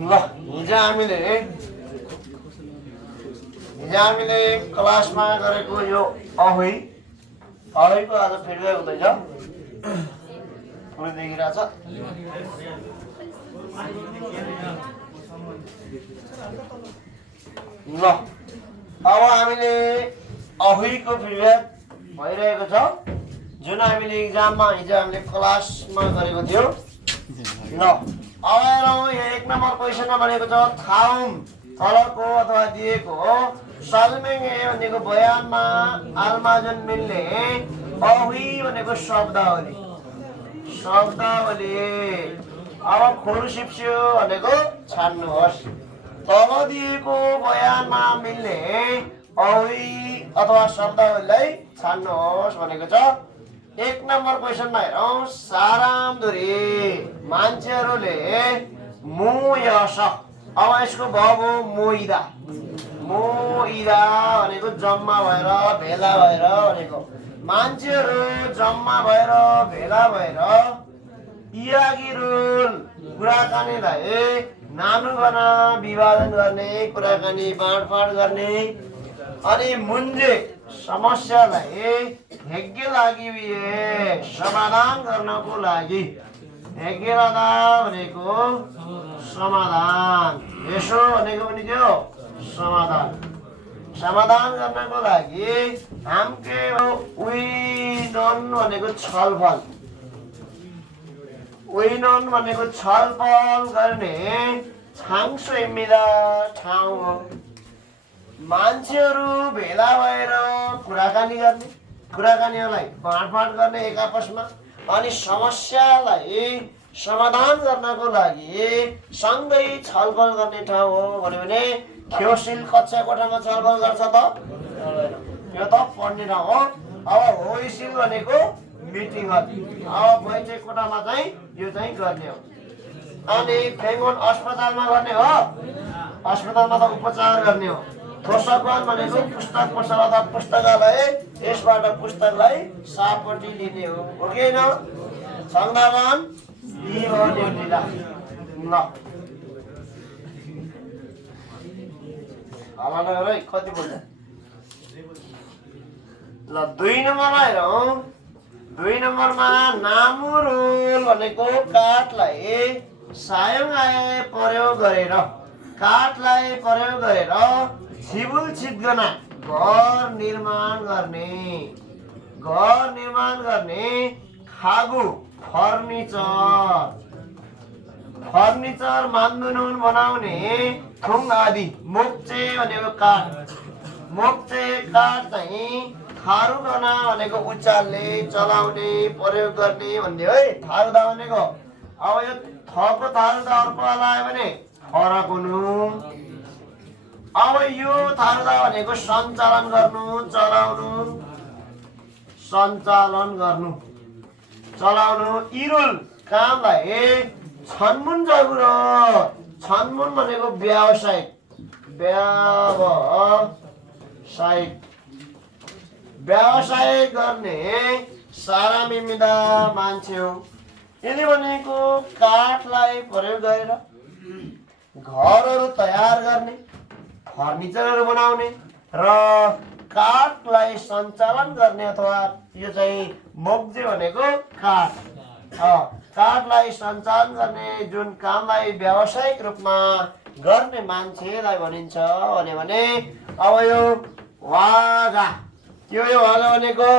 ल हिजो हामीले क्लासमा गरेको यो अहैको आज फिडब्याक हुँदैछ पुरै देखिरहेछ ल अब हामीले अहैको फिडब्याक भइरहेको छ जुन हामीले इक्जाममा हिजो हामीले क्लासमा गरेको थियो ल अब हेरौँ यो 1 नम्बर क्वेसनमा भनेको छ थाउम तलको अथवा दिएको हो सल्मेङे भनेको बयानमा आलमाजन मिल्ने अहुई भनेको शब्दावली अब खोरु सिप्स्यो भनेको छान्नुहोस् तल दिएको बयानमा मिल्ने अहुई अथवा शब्दावलीलाई छान्नुहोस् भनेको छ 1 नम्बर क्वेसनमा हेरौँ सारामधुरी मान्छेहरूले मुयस अब यसको भाव हो मोइदा भनेको जम्मा भएर भेला भएर भनेको मान्छेहरू जम्मा भएर भेला भएर इयागिरुल कुराकानीलाई नानुगन विभाजन गर्ने कुराकानी बाँडफाँड गर्ने अनि मुन्जे समस्यालाई हेग्गे लागि समाधान गर्नको लागि हेग्गेलादा भनेको समाधान यसो भनेको पनि के हो समाधान गर्नको लागि हामके उइनन भनेको छलफल गर्ने छाङसोइमिदा ठाउँ हो मान्छेहरू भेला भएर कुराकानीलाई बाँडफाँड गर्ने एक आपसमा अनि समस्यालाई समाधान गर्नको लागि सँगै छलफल गर्ने ठाउँ हो भन्यो भने खेउसिल कक्षा कोठामा छलफल गर्छ त यो त पढ्ने ठाउँ हो अब होइसिल भनेको मिटिङ हल अब बैठक कोठामा चाहिँ यो चाहिँ गर्ने हो अनि फेङ्गोन अस्पतालमा गर्ने हो अस्पतालमा त उपचार गर्ने हो पुस्तकवान भनेको पुस्तक पसल अथवा पुस्तकालय यसबाट पुस्तकलाई सापट्टि लिने हो कि होइन संज्ञावान ल है कति बोल्छ ल 2 नम्बरमा हेरौँ 2 नम्बरमा नामुरुल भनेको काठलाई प्रयोग गरेर छिबुल छिद्गना घर निर्माण गर्ने खागु फर्निचर मान्दुनुन बनाउने थुङ आदि मोक्चे भनेको काठ चाहिँ थारुगना भनेको उचाल्ने चलाउने प्रयोग गर्ने भन्ने है थारुदा भनेको अब यो थको थारुदा अर्को लगायो भने फरक हुनु अब यो थारुदा भनेको सञ्चालन चलाउनु इरुल कामलाई छन्मुन जरुरत छन्मुन भनेको व्यावसायिक गर्ने सारा मिमिदा मान्छे हो यदि भनेको काठलाई प्रयोग गरेर घरहरू तयार गर्ने फर्निचरहरू बनाउने र काठलाई सञ्चालन गर्ने अथवा यो चाहिँ मोक्जे भनेको काठलाई सञ्चालन गर्ने जुन कामलाई व्यावसायिक रूपमा गर्ने मान्छेलाई भनिन्छ भने अब यो वागा भनेको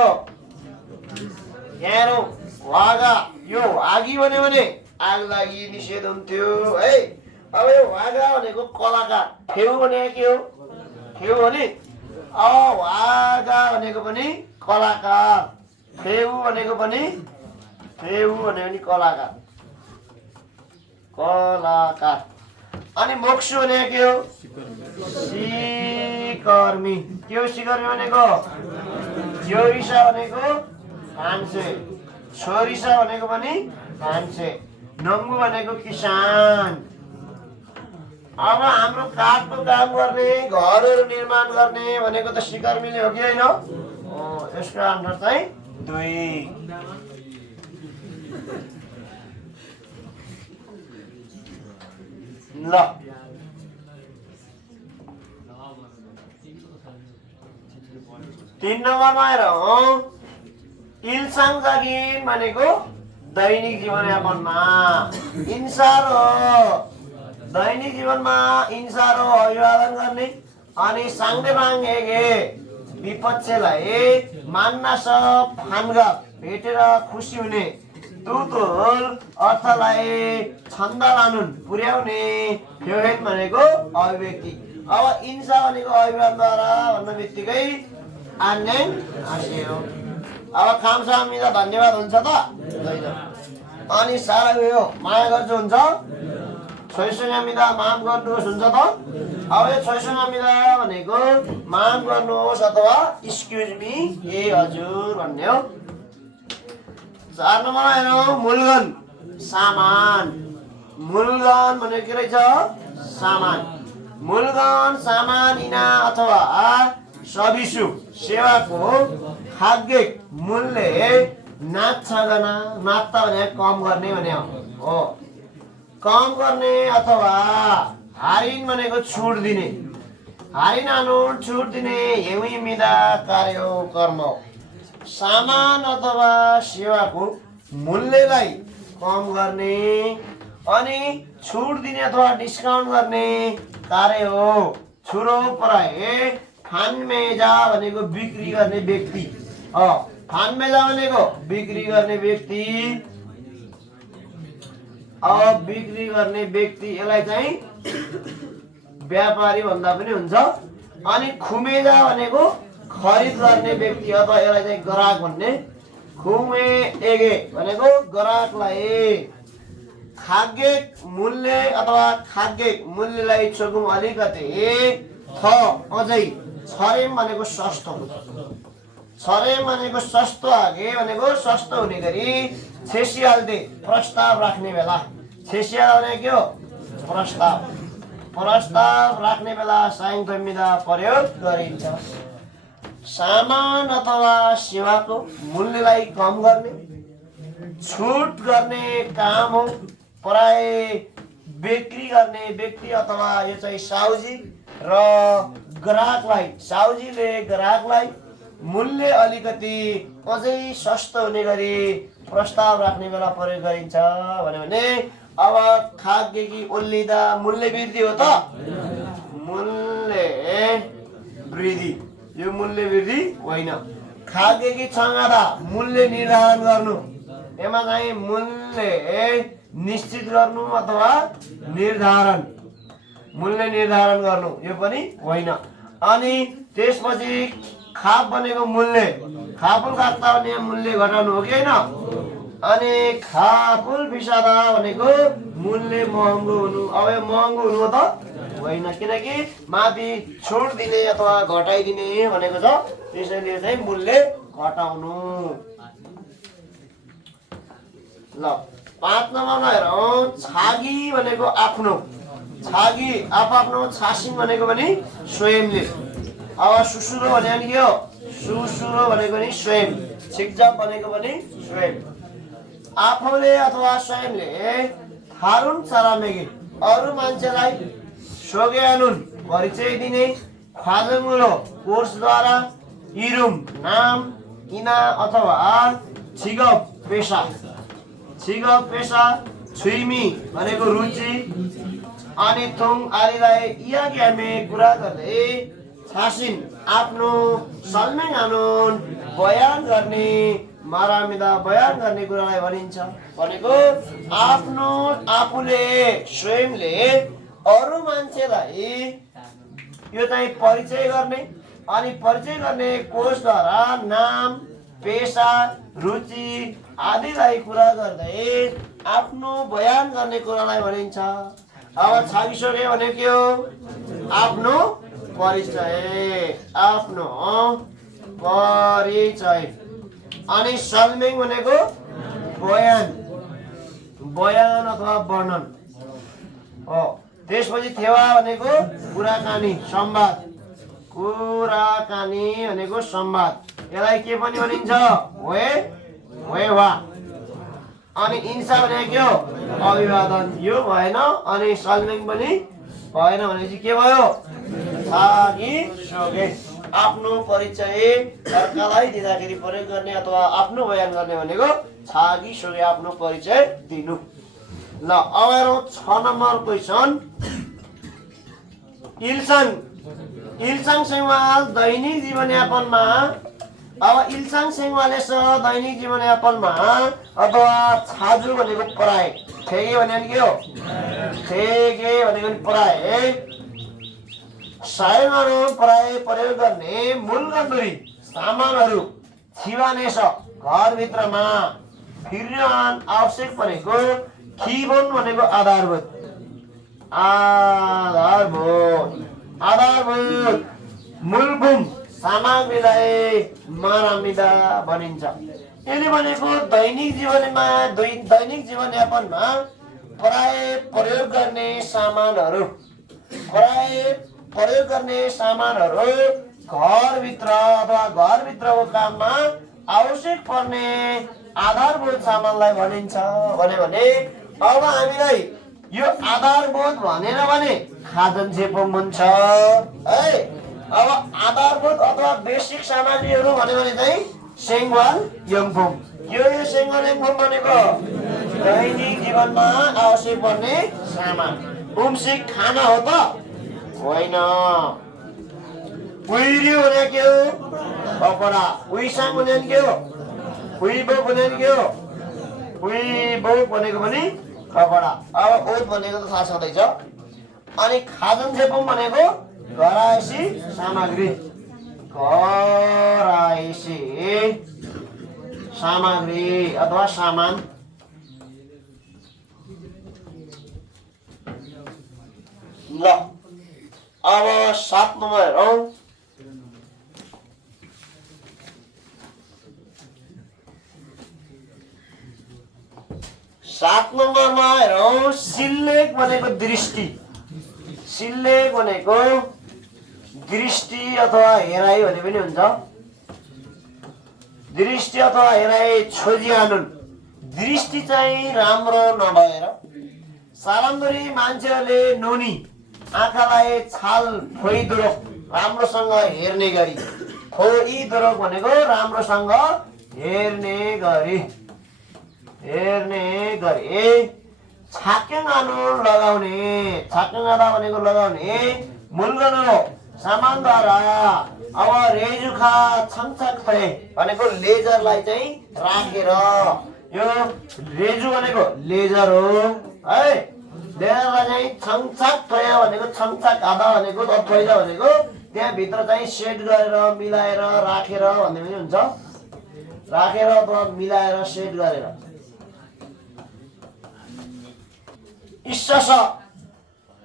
यहाँ वागा यो आगी भन्यो भने आग लागि निषेध हुन्थ्यो है अब यो वागा भनेको कलाकार फेउ भने के हो फेउ भने वागा भनेको पनि कलाकार फेउ भनेको पनि कलाकार अनि मोक्सु भनेको के हो सिकर्मी के हो सिकर्मी भनेको ज्योइसा भनेको मान्छे छोरिसा भनेको पनि मान्छे नङ्गु भनेको किसान अब हाम्रो काठको काम गर्ने घरहरू निर्माण गर्ने भनेको त सिकर्मीले हो कि होइन यसको आन्सर चाहिँ 2 ल ल 3 नम्बरमा हेर इल्साङ जागिन भनेको दैनिक जीवनयापनमा इन्सार हो दैनिक जीवनमा इन्सार हो अभिवादन गर्ने अनि सांगदेबाङ हेगे विपक्षलाई मान्न सब फान्गा भेटेर खुसी हुने तुतुल अर्थलाई छन्द लानुन पुर्याउने फेवरेट भनेको अभिव्यक्ति अब इन्सा भनेको अभिवादनद्वारा भन्न बित्तिकै आन्याङ आस्यो अब खामसामिदा धन्यवाद हुन्छ त होइन अनि सारा उयो माया गर्छु हुन्छ छोइसुङामिदा माफ गर्नुहोस् हुन्छ त अब यो छोइसुङामिदा भनेको माफ गर्नुहोस् अथवा एक्सक्युज मी ए हजुर भन्ने हो 4 नम्बरमा हेरौँ मूलगन सामान मूलगन भनेको के रहेछ सामान मूलगन सामान इना अथवा सबिसु सेवाको खाद्य मूल्य नाच्छगना नात्ता भने कम गर्ने भने हो कम गर्ने अथवा हारिन भनेको छुट दिने हारिन अनुन छुट दिने हेउमिदा कार्य कर्म हो सामान अथवा सेवाको मूल्यलाई कम गर्ने अनि छुट दिने अथवा डिस्काउन्ट गर्ने कार्य हो छुरो पराए फानमेजा भनेको बिक्री गर्ने व्यक्ति फानमेजा भनेको बिक्री गर्ने व्यक्ति अब बिक्री गर्ने व्यक्ति यसलाई चाहिँ व्यापारी भन्दा पनि हुन्छ अनि खुमेजा भनेको खरिद गर्ने व्यक्ति अथवा यसलाई चाहिँ ग्राहक भन्ने खुमे एगे भनेको ग्राहकलाई खाद्य मूल्य अथवा खाद्य मूल्यलाई छोगौँ अलिकति थ अझै छरेम भनेको सस्तो छरेम भनेको सस्तो आगे भनेको सस्तो हुने गरी छेसियाल्दे प्रस्ताव राख्ने बेला छेसियाल भने के हो प्रस्ताव राख्ने बेला साइङमिदा प्रयोग गरिन्छ सामान अथवा सेवाको मूल्यलाई कम गर्ने छुट गर्ने काम हो प्राय बिक्री गर्ने व्यक्ति अथवा यो चाहिँ साउजी र ग्राहकलाई साउजीले ग्राहकलाई मूल्य अलिकति अझै सस्तो हुने गरी प्रस्ताव राख्ने बेला प्रयोग गरिन्छ भने अब खाद्य कि ओल्लिदा मूल्य वृद्धि हो त मूल्य वृद्धि यो मूल्य वृद्धि होइन खाद्य कि छङ्गादा मूल्य निर्धारण गर्नु यसमा चाहिँ मूल्य निश्चित गर्नु अथवा निर्धारण मूल्य निर्धारण गर्नु यो पनि होइन अनि त्यसपछि खाप भनेको मूल्य खापुल खाप्ता भने मूल्य घटाउनु हो कि होइन अनि खापुल फिसादा भनेको मूल्य महँगो हुनु अब यो महँगो हुनु त होइन किनकि माथि छुट दिने अथवा घटाइदिने भनेको छ त्यसैले चाहिँ मूल्य घटाउनु ल 5 नम्बरमा हेरौँ छागी भनेको आफ्नो छागी आफ्नो छासिङ भनेको पनि स्वयंले अब सुसुरो भनेको के हो सुसुरो भनेको नि स्वयं छिक्जप भनेको पनि स्वयं आफूले अथवा स्वयंले थारुन चरामेगी अरू मान्छेलाई सोगेनुन परिचय दिने ख्वाजमुलो कोर्सद्वारा इरुम नाम इना अथवा छिगप पेसा छुइमी भनेको रुचि अनि थुङ आदिलाई या ग्यामे कुरा गर्दै छासिन आफ्नो सल्मेङ आनुन बयान गर्ने मारामिदा बयान गर्ने कुरालाई भनिन्छ भनेको आफ्नो आफूले स्वयंले अरू मान्छेलाई यो चाहिँ परिचय गर्ने अनि परिचय गर्ने कोषद्वारा नाम पेशा रुचि आदिलाई कुरा गर्दै आफ्नो बयान गर्ने कुरालाई भनिन्छ अब छागिसक्यो भने के हो आफ्नो परिचय अनि सल्मेङ भनेको बयान अथवा वर्णन हो त्यसपछि थेवा भनेको कुराकानी संवाद भनेको संवाद यसलाई के पनि भनिन्छ वेवा अनि इन्सा भने के हो? अभिवादन। यो भएन अनि सल्मेङ पनि भएन भनेपछि के भयो? छागी सोगे। आफ्नो परिचय अर्कालाई दिँदाखेरि प्रयोग गर्ने अथवा आफ्नो बयान गर्ने भनेको छागी सोगे, आफ्नो परिचय दिनु। ल अब हेरौँ 6 नम्बर क्वेसन। इल्साङ सेवाल दैनिक जीवनयापनमा, अब इल्साङ सेवाल दैनिक जीवनयापनमा अथवा छाजु भनेको पराए, ठेगे भनेको के हो? ठेगे भनेको पराए, सायमानो पराए प्रयोग गर्ने मूल गन्तुरी सामानहरू छिवानेस घरभित्रमा फिर्यान आवश्यक परेको खिबन भनेको आधारभूत मूलभूम सामग्रीलाई मरामिदा भनिन्छ। यसले भनेको दैनिक जीवनयापनमा प्राय प्रयोग गर्ने सामानहरू घरभित्र अथवा घरभित्रको काममा आवश्यक पर्ने आधारभूत सामानलाई भनिन्छ भने अब हामीलाई यो आधारभूत भनेन भने खाजन चेपुङ हुन्छ है। अब आधारभूत अथवा बेसिक सामग्रीहरू भन्यो भने चाहिँ सेङवाल यङफुम। यो सेङवाल यङफुम भनेको दैनिक जीवनमा आवश्यक पर्ने सामान। उम्सिक खाना हो त होइन। उइरियो भने के हो? कपडा। उइसाङ भने के हो? उइबोक भने के हो? उइबोक भनेको पनि कपडा। अब ओत भनेको त थाहा छँदैछ। अनि खाजन चेपुङ भनेको घरायसी सामग्री, घरायसी सामग्री अथवा सामान। ल अब 7 नम्बर हेरौँ। सिल्लेक भनेको दृष्टि। सिल्लेक भनेको दृष्टि अथवा हेराइ भने पनि हुन्छ। दृष्टि अथवा हेराइ छोजिहानुन्। दृष्टि चाहिँ राम्रो नभएर सालन्दरी मान्छेहरूले नुनी आँखालाई छाल फोइदुरोक राम्रोसँग हेर्ने गरी, फोइदुरोक भनेको राम्रोसँग हेर्ने गरी छाक्याङानु लगाउने, छाक्याङादा भनेको लगाउने मूलगन हो सामानद्वारा। अब रेजुखा छङछक थोए भनेको लेजरलाई चाहिँ राखेर, यो रेजु भनेको लेजर हो है। लेजरलाई चाहिँ छङछक थोया भनेको छङछक आधा भनेको थोइला भनेको त्यहाँभित्र चाहिँ सेट गरेर मिलाएर राखेर भन्ने पनि हुन्छ। राखेर अथवा मिलाएर सेट गरेर। इस्सस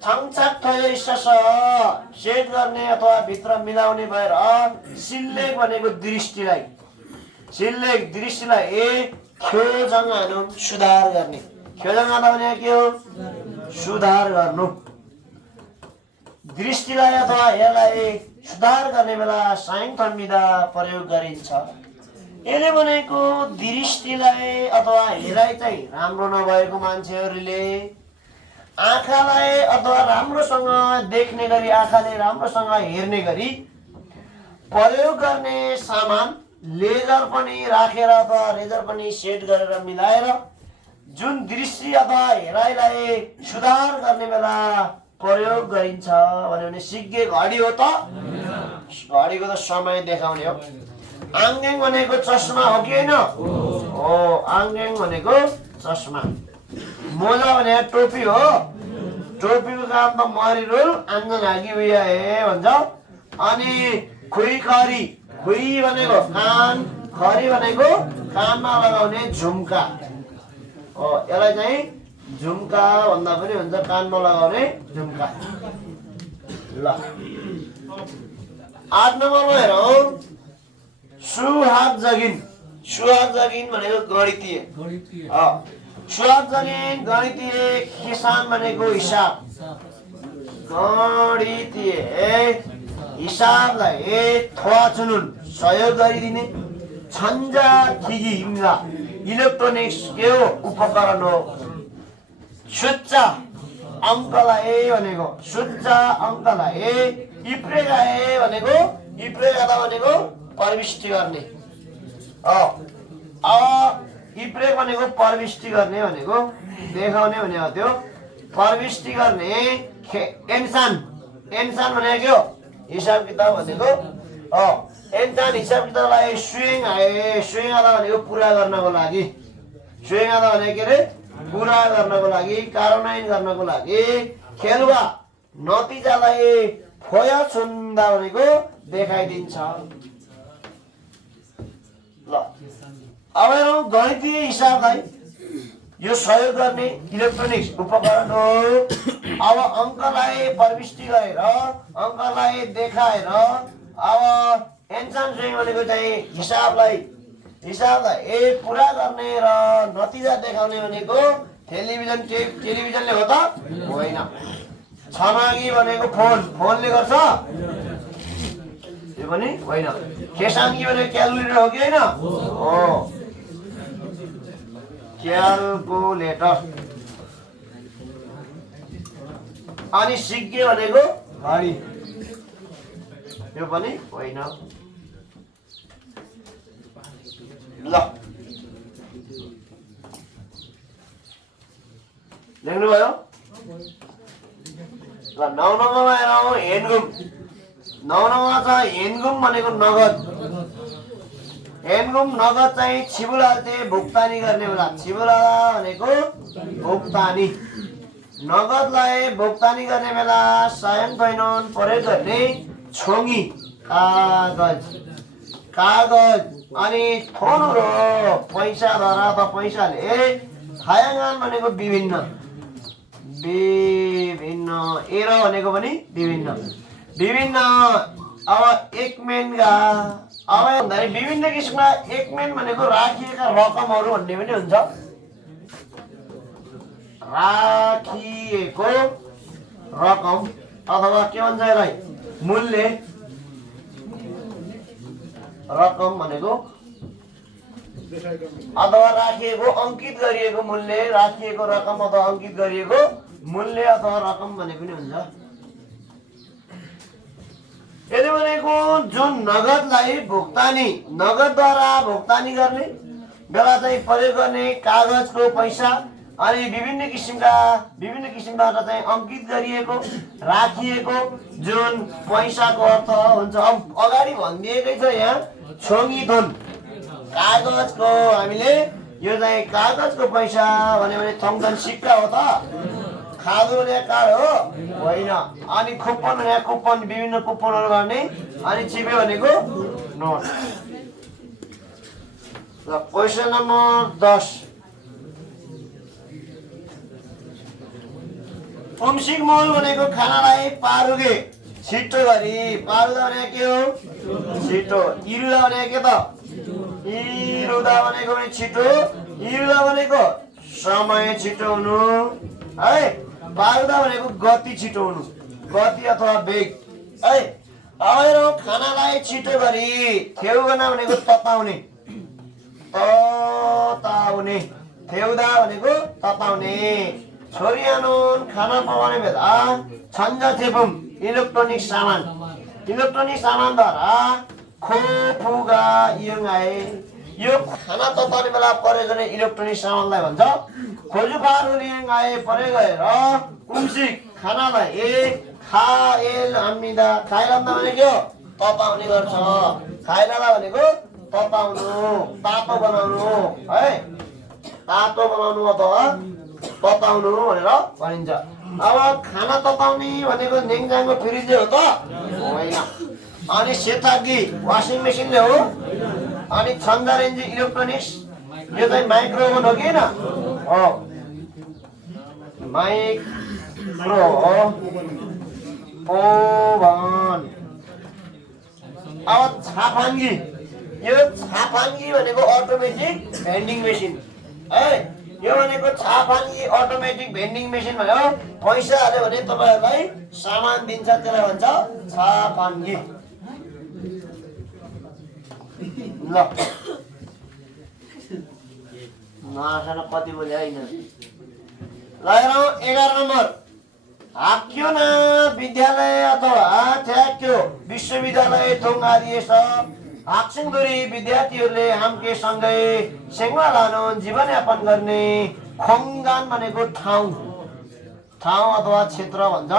छङछक थोया इस्सस सेट गर्ने अथवा भित्र मिलाउने भएर सिल्लेक भनेको दृष्टिलाई, सिल्लेक दृष्टिलाई ख्योजङानु सुधार गर्ने। ख्योजङादा भने के हो? सुधार गर्नु। दृष्टिलाई अथवा हेरलाई सुधार गर्ने बेला सायङथन्मिदा प्रयोग गरिन्छ। यसले भनेको दृष्टिलाई अथवा हेराइ चाहिँ राम्रो नभएको मान्छेहरूले आँखालाई अथवा राम्रोसँग देख्ने गरी, आँखाले राम्रोसँग हेर्ने गरी प्रयोग गर्ने सामान लेजर पनि राखेर अथवा रेजर पनि सेट गरेर मिलाएर जुन दृष्टि अथवा हेराइलाई सुधार गर्ने बेला प्रयोग गरिन्छ भने सिक्के घडी हो त? घडीको त समय देखाउने हो। आङ्गेङ भनेको चस्मा हो कि होइन? हो, आङ्गेङ भनेको चस्मा। मोजा भने टोपी हो। टोपीको काम त मरिरुल आङ्गन हागी उया हे भन्छ। अनि खुइ खरी, खुइ भनेको कान, खरी भनेको कानमा लगाउने झुम्का हो। यसलाई चाहिँ झुम्का भन्दा पनि हुन्छ, कानमा लगाउने झुम्का। ल 8 नम्बरमा हेरौँ। सुहाग जगिन। सुहाग जगिन भनेको गणितीय। सुहाग जगिन गणितीय। किसान भनेको हिसाब। गणितीय हिसाबलाई थोवा चुनुन सहयोग गरिदिने। छन्जा ठिगी हिम्ला, इलेक्ट्रोनिक्स के हो उपकरण हो। सुच्चा अङ्कलाई भनेको सुच्चा अङ्कलाई इप्रेगाए भनेको इप्रेगादा भनेको प्रविष्टि गर्ने। इप्रेग भनेको प्रविष्टि गर्ने भनेको देखाउने भने हो। त्यो प्रविष्टि गर्ने एन्सान एन्सान भनेको के हो हिसाब किताब भनेको। एन्सान हिसाब किताबलाई स्विङ आए स्विङ आदा भनेको पुरा गर्नको लागि स्विङ आदा भनेको के अरे पुरा गर्नको लागि कार्यान्वयन गर्नको लागि खेलवा नतिजालाई फोया छुन्दा भनेको देखाइदिन्छ। ल अब हेरौँ गणितीय हिसाबलाई यो सहयोग गर्ने इलेक्ट्रोनिक्स उपकरण हो। अब अङ्कलाई प्रविष्टि गरेर अङ्कलाई देखाएर अब एन्सन स्विङ भनेको चाहिँ हिसाबलाई पुरा गर्ने र नतिजा देखाउने भनेको टेलिभिजनले हो त होइन। छमागी भनेको फोनले गर्छ यो पनि होइन। खेसाङ्गी भनेको क्यालकुलेटर हो कि होइन हो क्यालकुलेटर। अनि सिक्के भनेको घडी यो पनि होइन। ल लेख्नुभयो। ल 9 नम्बरमा हेरौँ हेनगुम। 9 नम्बरमा छ हेनगुम भनेको नगद। हेनगुम नगद चाहिँ छिबुलाले भुक्तानी गर्ने बेला छिबुला भनेको भुक्तानी नगदलाई भुक्तानी गर्ने बेला सायन पैनन प्रयोग गर्ने छोङ्गी कागज अनि थोनो पैसा धरा अथवा पैसाले खायागान भनेको विभिन्न एर भनेको पनि विभिन्न। अब एक मेनका अब भन्दाखेरि विभिन्न किसिमका एक मेन भनेको राखिएका रकमहरू भन्ने पनि हुन्छ। राखिएको रकम अथवा के भन्छ यसलाई मूल्य रकम भनेको अथवा राखिएको अङ्कित गरिएको मूल्य राखिएको रकम अथवा अङ्कित गरिएको मूल्य अथवा रकम भने पनि हुन्छ। यदि भनेको जुन नगदलाई नगदद्वारा भुक्तानी गर्ने बेला चाहिँ प्रयोग गर्ने कागजको पैसा अनि विभिन्न किसिमबाट चाहिँ अङ्कित गरिएको राखिएको जुन पैसाको अर्थ हुन्छ। अब अगाडि भनिदिएकै छ यहाँ छोङ्गी धन कागजको हामीले यो चाहिँ कागजको पैसा भन्यो भने थङथन सिक्का हो त खादो भने कार्ड हो होइन। अनि कुपन भने कुपन विभिन्न कुपनहरू गर्ने अनि चिपे भनेको नोट। र क्वेसन नम्बर 10 उम्सिक मोल भनेको खानालाई पारुगे छिटो गरी पारुदा भनेको के हो छिटो। इरुदा भनेको के त इरुदा भनेको पनि छिटो इरुदा भनेको समय छिटो हुनु है। पारुदा भनेको गति छिटो हुनु गति अथवा वेग है। अब खानालाई छिटो गरी थेउगना भनेको तताउने थेउदा भनेको तताउने। छोरी आनुन खाना पकाउने बेला छन्जा थेपुम इलेक्ट्रोनिक सामानद्वारा खोफुगा इयङ आए। यो खाना तताउने बेला प्रयोग गर्ने इलेक्ट्रोनिक सामानलाई भन्छ खोजुपारु लियङ आए प्रयोग गरेर उम्सिक खानालाई खाएल हामीदा खाइलाम्दा भनेको तताउने गर्छ। खाइलाला भनेको तताउनु तातो बनाउनु है तातो बनाउनु अथवा तताउनु भनेर भनिन्छ। अब खाना तताउने भनेको नेङजाङको फ्रिजले हो त होइन। अनि सेतागी वासिङ मेसिनले हो। अनि छन्जा रेन्जी इलेक्ट्रोनिक्स यो चाहिँ माइक्रोओभन हो कि होइन माइक्रो ओभन। अब छापाङ्गी यो छापाङ्गी भनेको अटोमेटिक भेन्डिङ मेसिन है। यो भनेको छापाङ्गी अटोमेटिक भेन्डिङ मेसिन भयो। पैसा हाल्यो भने तपाईँहरूलाई सामान दिन्छ त्यसलाई भन्छ छापाङ्गी। ल नआसन कति बोले होइन। ल हेरौँ 11 नम्बर। हाक्यो न विद्यालय अथवा ठ्याक्यो विश्वविद्यालय थुङ आदि यस हाक्सिङदुरी विद्यार्थीहरूले हाम्के सँगै सेङ्वा लानु जीवनयापन गर्ने खोङ्गान भनेको ठाउँ अथवा क्षेत्र भन्छ।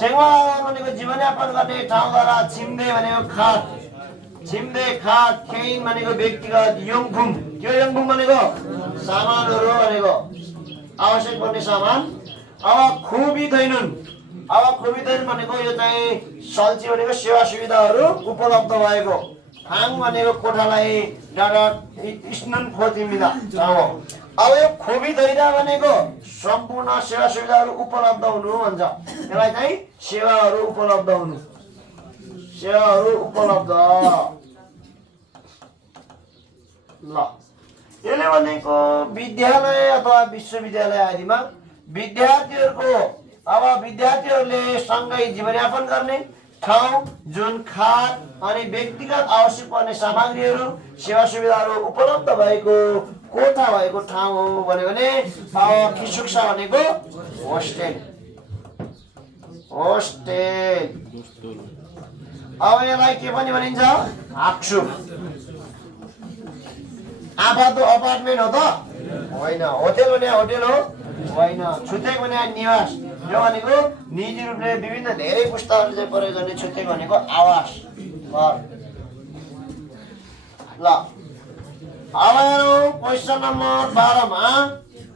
सेङ्वा भनेको जीवनयापन गर्ने ठाउँद्वारा छिम्दे भनेको खाट खेइन भनेको व्यक्तिगत योङफुङ त्यो योङफुङ भनेको सामानहरू भनेको आवश्यक पर्ने सामान। अब खुबिदैनुन भनेको यो चाहिँ सल्ची भनेको सेवा सुविधाहरू उपलब्ध भएको। फाङ भनेको कोठालाई डाँडा स्नुन खोजिमिदा हो। अब यो खुबिदैदा भनेको सम्पूर्ण सेवा सुविधाहरू उपलब्ध हुनु भन्छ। यसलाई चाहिँ सेवाहरू उपलब्ध ल यसले भनेको विद्यालय अथवा विश्वविद्यालय आदिमा विद्यार्थीहरूले सँगै जीवनयापन गर्ने ठाउँ जुन खाट अनि व्यक्तिगत आवश्यक पर्ने सामग्रीहरू सेवा सुविधाहरू उपलब्ध भएको कोठा भएको ठाउँ हो भन्यो भने खिसुक्सा भनेको होस्टेल। अब यसलाई के पनि भनिन्छ हाक्सु। आफातो अपार्टमेन्ट हो त होइन, होटेल भने होटेल हो होइन, छुट्टै भने निवास। यो भनेको निजी रूपले विभिन्न धेरै पुस्ताहरूले चाहिँ प्रयोग गर्ने छुट्टै भनेको आवास घर। ल अब हेरौँ क्वेसन नम्बर 12 मा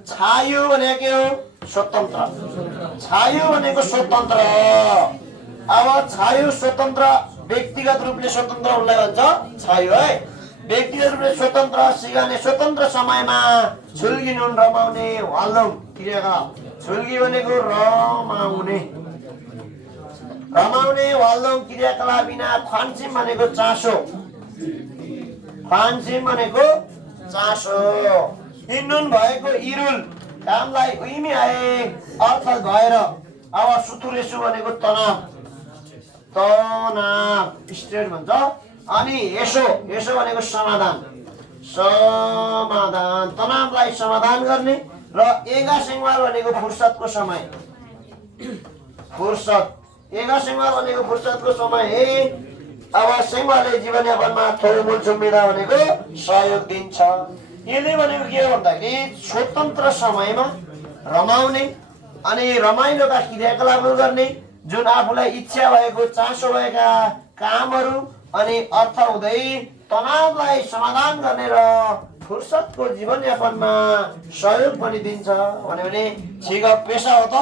छायु भनेको के हो स्वतन्त्र। छायु भनेको स्वतन्त्र। अब छायु स्वतन्त्र व्यक्तिगत रूपले स्वतन्त्र उनलाई भन्छ छायु है। व्यक्तिगत रूपले स्वतन्त्र सिकाउने स्वतन्त्र समयमा छुल्गिनुन रमाउने वाल्दम क्रियाकलाप। छुल्गी भनेको रमाउने वाल्दम क्रियाकलाप बिना फान्सिम भनेको चासो। इन्नुन भएको इरुल कामलाई उइमी आए अर्थ भएर। अब सुतुरेसु भनेको तनाव स्ट्रेट भन्छ। अनि यसो भनेको समाधान तनावलाई समाधान गर्ने। र एगा सेङ्वाल भनेको फुर्सदको समय अब सेङ्वाले जीवनयापनमा थोरमूल सुविधा भनेको सहयोग दिन्छ। यसले भनेको के हो भन्दाखेरि स्वतन्त्र समयमा रमाउने अनि रमाइलोका क्रियाकलापहरू गर्ने जुन आफूलाई इच्छा भएको चासो भएका कामहरू अनि अर्थ हुँदै तनावलाई समाधान गर्ने र फुर्सदको जीवनयापनमा सहयोग पनि दिन्छ भन्यो भने छिग पेसा हो त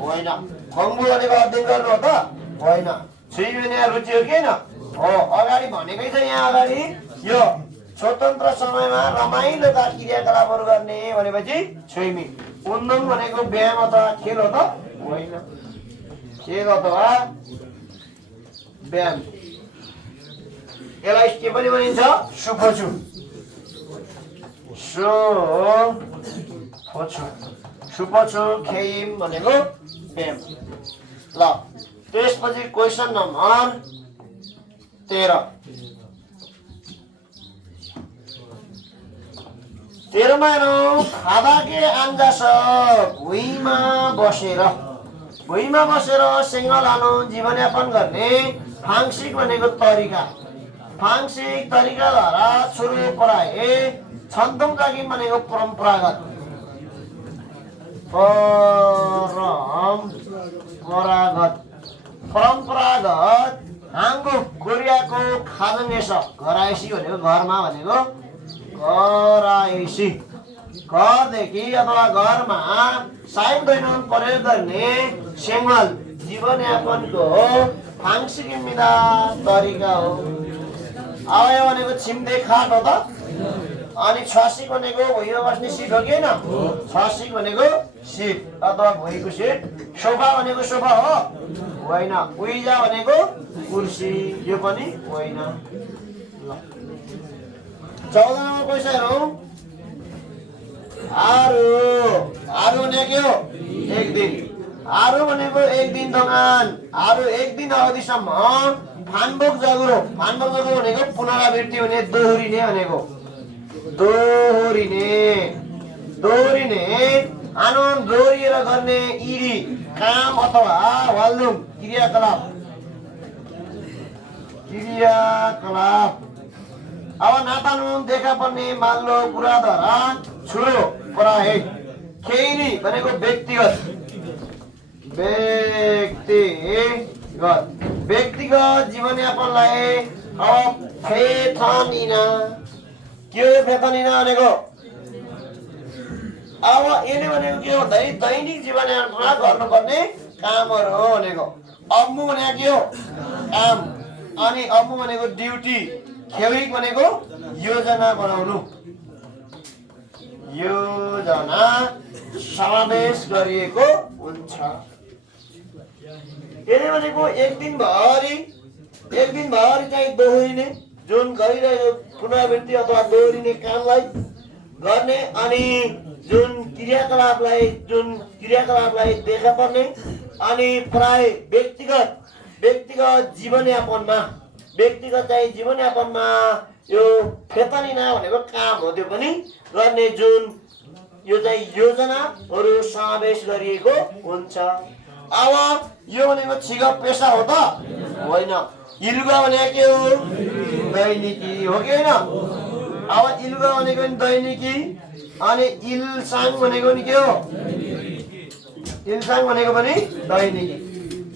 होइन। खङ्बु भनेको अध्ययन गर्नु हो त होइन। छुइ भने रुचि हो कि होइन हो। अगाडि भनेकै छ यहाँ अगाडि यो स्वतन्त्र समयमा रमाइलोका क्रियाकलापहरू गर्ने भनेपछि छुइमी। उन्नम भनेको व्यायाम अथवा खेल हो त होइन। खेल अथवा व्यायाम। यसलाई के पनि भनिन्छ सुपोछु। सुपोछु खेइम भनेको व्यायाम। ल त्यसपछि क्वेसन नम्बर 13 मा हेरौँ खादाके आन्जास भुइँमा बसेर सेङ्गा लानु जीवनयापन गर्ने फाङ्सिक भनेको तरिका। फाङ्सिक तरिकाद्वारा सुरु पराए छन्तम कागिम भनेको परम्परागत हाङ्गु कोरियाको खाजङ्गेस घरायसी भनेको घरमा भनेको घरायसी घरदेखि अथवा घरमा साइड दैनन्दिन प्रयोग गर्ने सेङ्वाल जीवनयापनको फाङ्सिकिमिदा तरिका हो। अब यो भनेको छिम्दे खाट हो त अनि छसिक भनेको भुइँमा बस्ने सिट हो कि होइन। छसिक भनेको सिट अथवा भुइँको सिट। सोफा भनेको सोफा हो होइन। उइजा भनेको कुर्सी यो पनि होइन। 14 नम्बर क्वेसन हो आरु भनेको के हो एक दिन। आरु भनेको एक दिन दगान। आरु एक दिन अवधिसम्म फानबोक जगुरो भनेको पुनरावृत्ति हुने दोहोरिने भनेको दोहोरिने दोहोरिने आनन्द दोहोरिएर गर्ने इरी काम अथवा वाल्दुम क्रियाकलाप अब नातानुन देखा पर्ने माग्लो कुराद्वारा छुरो पराए खेइनी भनेको व्यक्तिगत जीवनयापनलाई अब फेथनिना के हो फेथनिना भनेको अब यसले भनेको के हो दैनिक जीवनयापनमा गर्नुपर्ने कामहरू हो भनेको अम्मु भनेको के हो काम अनि अम्मु भनेको ड्युटी खेविक भनेको योजना बनाउनु योजना समावेश गरिएको हुन्छ यसले भनेको एक दिनभरि चाहिँ दोहोरिने जुन गरिरहेको पुनरावृत्ति अथवा दोहोरिने कामलाई गर्ने अनि जुन क्रियाकलापलाई देखा पर्ने अनि प्राय व्यक्तिगत जीवनयापनमा यो फेतनिना भनेको काम हो त्यो पनि गर्ने जुन यो चाहिँ योजनाहरू समावेश गरिएको हुन्छ अब यो भनेको छिगो पेशा हो त होइन इलुगा भनेको के हो दैनिकी हो कि होइन अब इलुगा भनेको नि दैनिकी अनि इल्साङ भनेको नि के हो इल्साङ भनेको पनि दैनिकी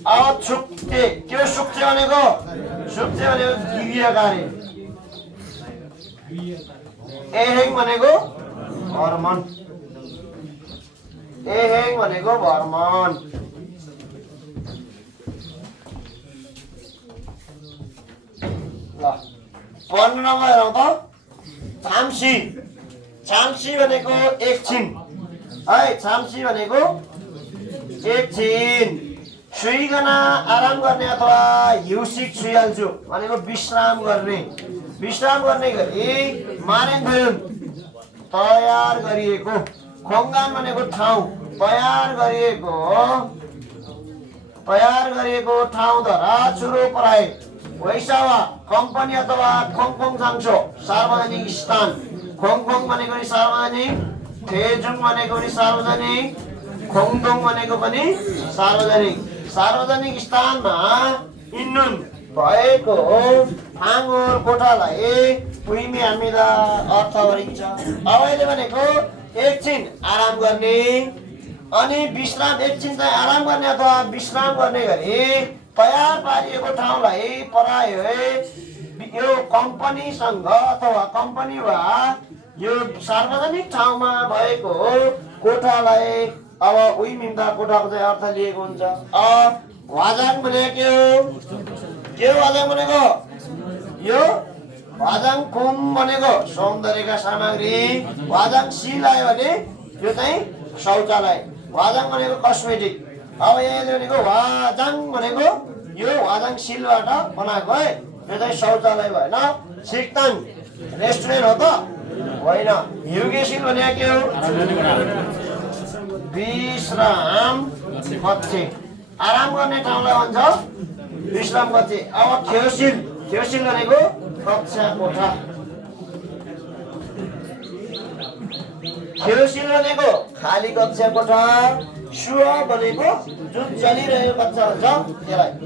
अब छुक्ते के सुक्ते भनेको क्रिया कार्य एहेङ भनेको भ्रमण ल 15 नम्बर हेरौँ त छाम्सी भनेको एकछिन है छाम्सी भनेको एकछिन सुइकन आराम गर्ने अथवा हिउसिक सुइहाल्छु भनेको विश्राम गर्ने गरी मारेन्थ्योन तयार गरिएको खोङ्गान भनेको ठाउँ तयार गरिएको ठाउँद्वारा चुरो पराए वैशावा कम्पनी अथवा खोङखोङ जान्छो सार्वजनिक स्थान खोङखोङ भनेको नि सार्वजनिक थेजुङ भनेको नि सार्वजनिक खोङदोङ भनेको पनि सार्वजनिक स्थानमा इन्नुन भएको फाङ्गोर कोठालाई उइमी हामीदा अर्थ गरिन्छ अब अहिले भनेको एकछिन आराम गर्ने अनि विश्राम एकछिन चाहिँ आराम गर्ने अथवा विश्राम गर्ने गरी तयार पारिएको ठाउँलाई परायो यो कम्पनीसँग अथवा कम्पनी वा यो सार्वजनिक ठाउँमा भएको कोठालाई अब उइमिन्दा कोठाको चाहिँ अर्थ लिएको हुन्छ वाजाङ भनेको के हो वाजाङ भनेको यो वाजाङ कुम भनेको सौन्दर्यका सामग्री वाजाङ सिल आयो भने यो चाहिँ शौचालय वाजाङ भनेको कस्मेटिक अब यसले भनेको वाजाङ भनेको यो वाजाङ सिलबाट बनाएको है यो चाहिँ शौचालय भएन सिक्ताङ रेस्टुरेन्ट हो त होइन युगेसिल भनेको के हो विश्राम कक्ष आराम गर्ने ठाउँलाई भन्छ विश्राम कक्ष अब खेउसिल भनेको कक्षा कोठा खेउसिल भनेको खाली कक्षा कोठा सुह भनेको जुन चलिरहेको कक्षा हुन्छ त्यसलाई